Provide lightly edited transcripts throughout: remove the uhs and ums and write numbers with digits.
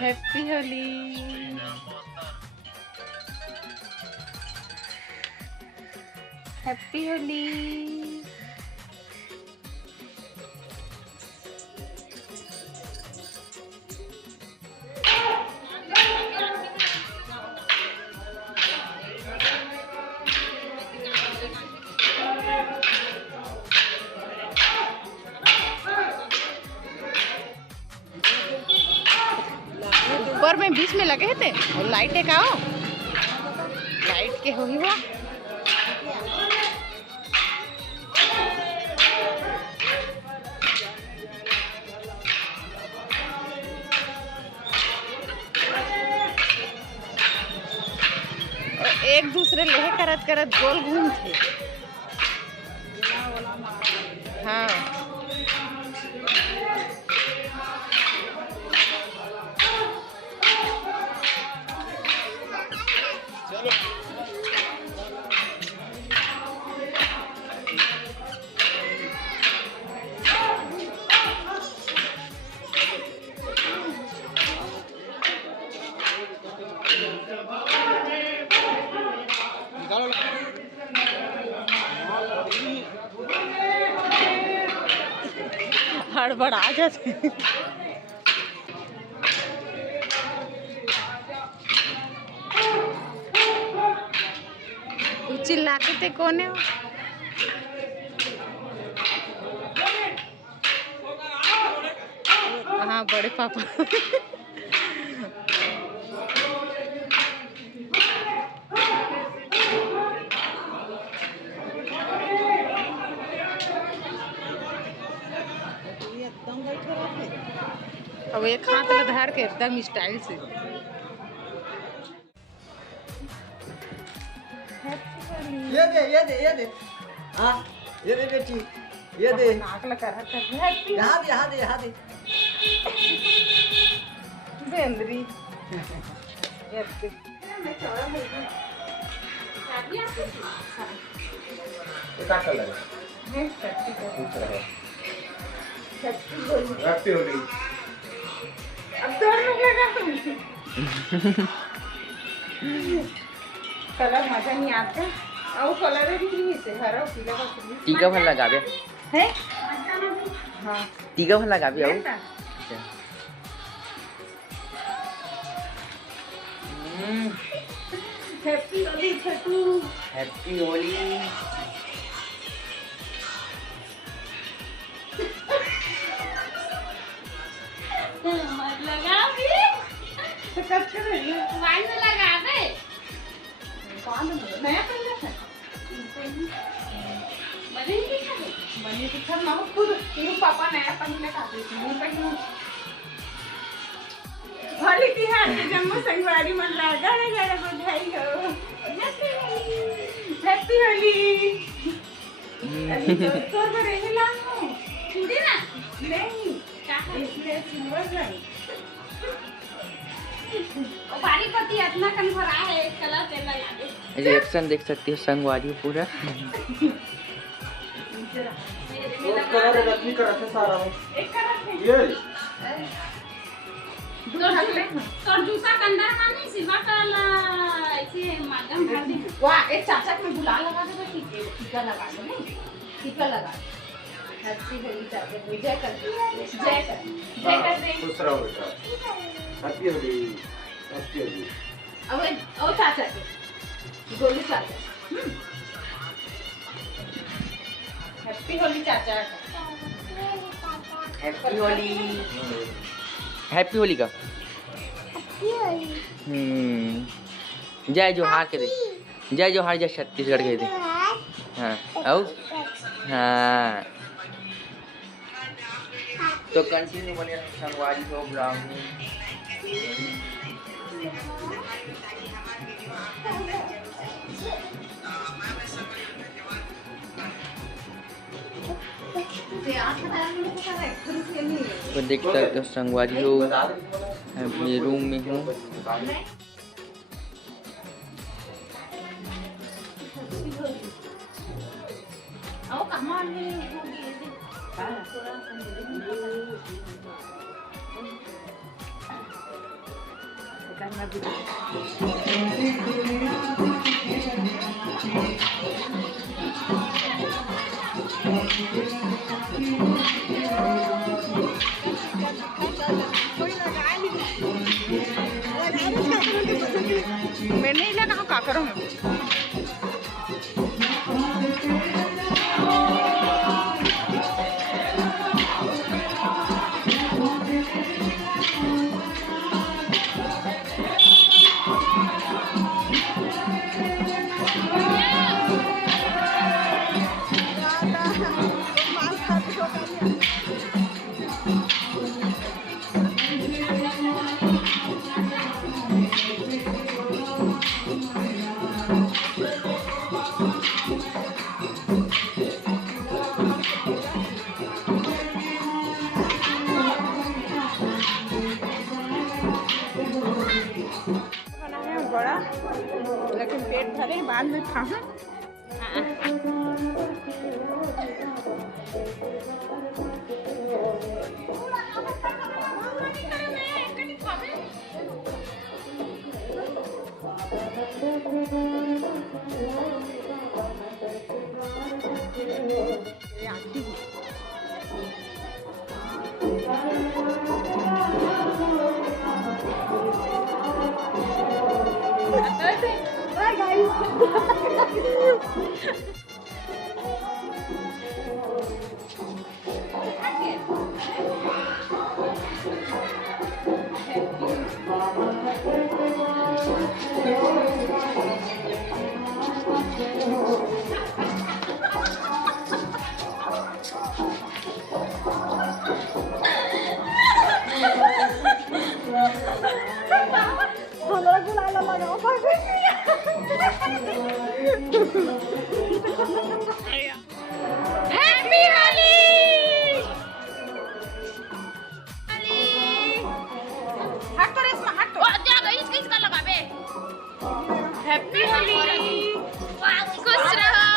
Happy Holi. Happy Holi. ऊपर में बीच में लगे थे और लाइटें का हो, लाइट के हो ही वो एक दूसरे लेहे करत करत गोल घूम थे। हाँ हड़बड़ा जाते। तू चिल्लाते थे कौन है वो? हाँ बड़े पापा। अब एक हाथ में धार के एकदम स्टाइल से। ये दे हाँ ये दे बेटी, ये दे नाक लगा रहा यहाँ दे बेंद्री। क्या कलर है? हैप्पी होली। अब तो लगेगा कलर मजा नहीं आता और कलर भी नहीं से हरा पीला का टीका भर लगावे है। हाँ टीका भर लगावे आओ। हैप्पी होली छटू। हैप्पी होली। मत लगा भी तो कब कर रही है? वाइन में लगा दे। कौन नया पहना था? बनी दिखा ना खुद तेरे पापा नया पहनने का थे मैं पहनूं। होली तिहार के जम्मू संगवारी मन लगा है जरा बधाई हो। हैप्पी होली। अभी तो बड़े हिला हूं छुड़ी ना नहीं इसलिए सिल्वर नहीं और बारी पति इतना कन्फरा है कलर पे लगा दे। रिएक्शन देख सकते हो संगवारी पूरा। कलर रखनी कर रखे सारा एक कलर ये तो जूसा कंडा मानी सिल्वर कलर ऐसे माध्यम भर दी। वाह एक चाचा में गुलाल लगा दे तो ठीक है, टीका लगा दे नहीं टीका लगा दे। हैप्पी होली चाचा जय कर दे खुश रहो बेटा। हैप्पी होली। अब ओ चाचा के गोलू चाचा हैप्पी होली चाचा। हैप्पी होली। हैप्पी होली का जय जोहार के दे। जय जोहार जय छत्तीसगढ़ के दे। हाँ आओ। हाँ तो कंटिन्यू बने संगवारी हो ब्राह्मणी। तो देख सकते हो संगवारी हो अपने रूम में हूँ। मैं नहीं लगा का करूँ बड़ा, लेकिन पेट भरे बाद में खाऊं। Bye guys. Happy Holi! हट तो रेशमा हट तो जा गई इसका लगा बे हैप्पी होली खुश रहो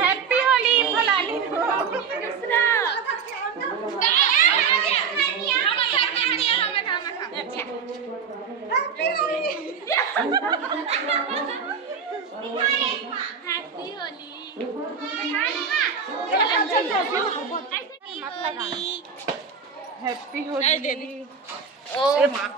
हैप्पी होली फलानी खुश रहो हैप्पी होली ओ मां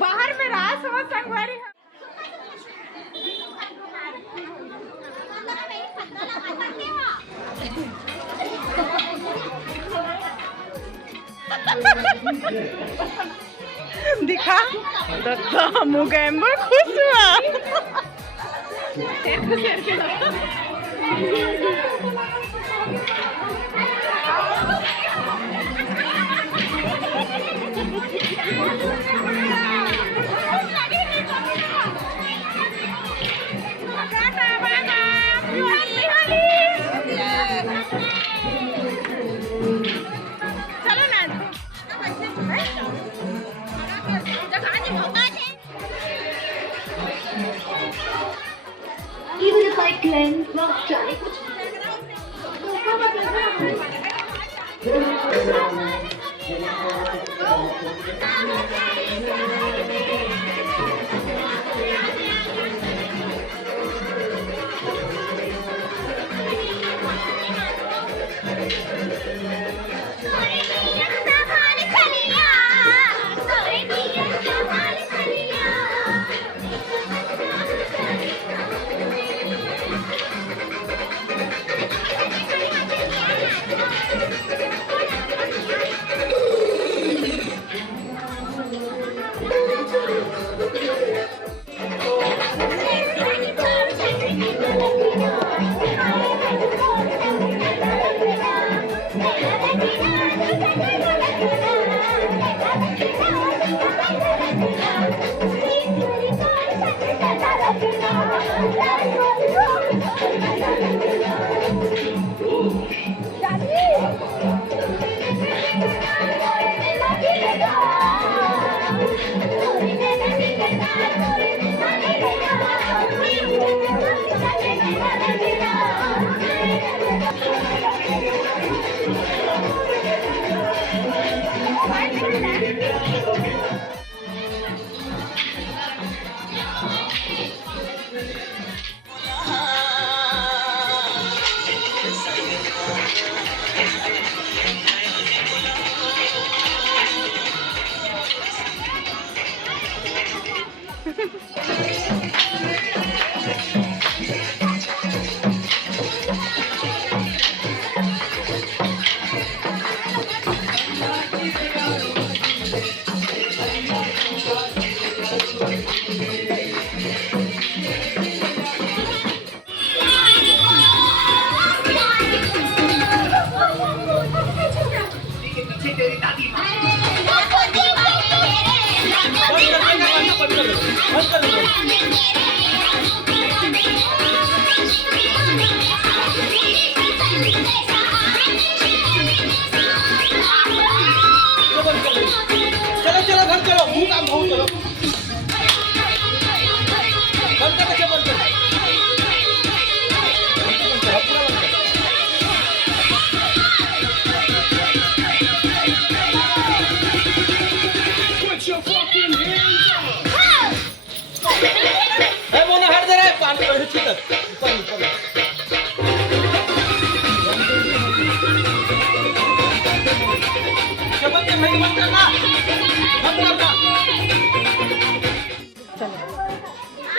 बाहर में रास हो संगवारी दिखा तो मुगैम्बर खुश हुआ Even if I claim not Johnny. चलो चलो घर चलो, मुंह काम हो चलो, बंद कर बच्चे, बंद कर। मोना हट जा रहा है, पानी ऊपर ऊपर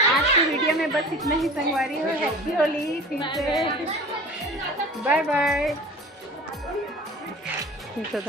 आज की वीडियो में बस इतना ही संगवारी हो। हैप्पी होली, फिर से बाय बाय। फिर से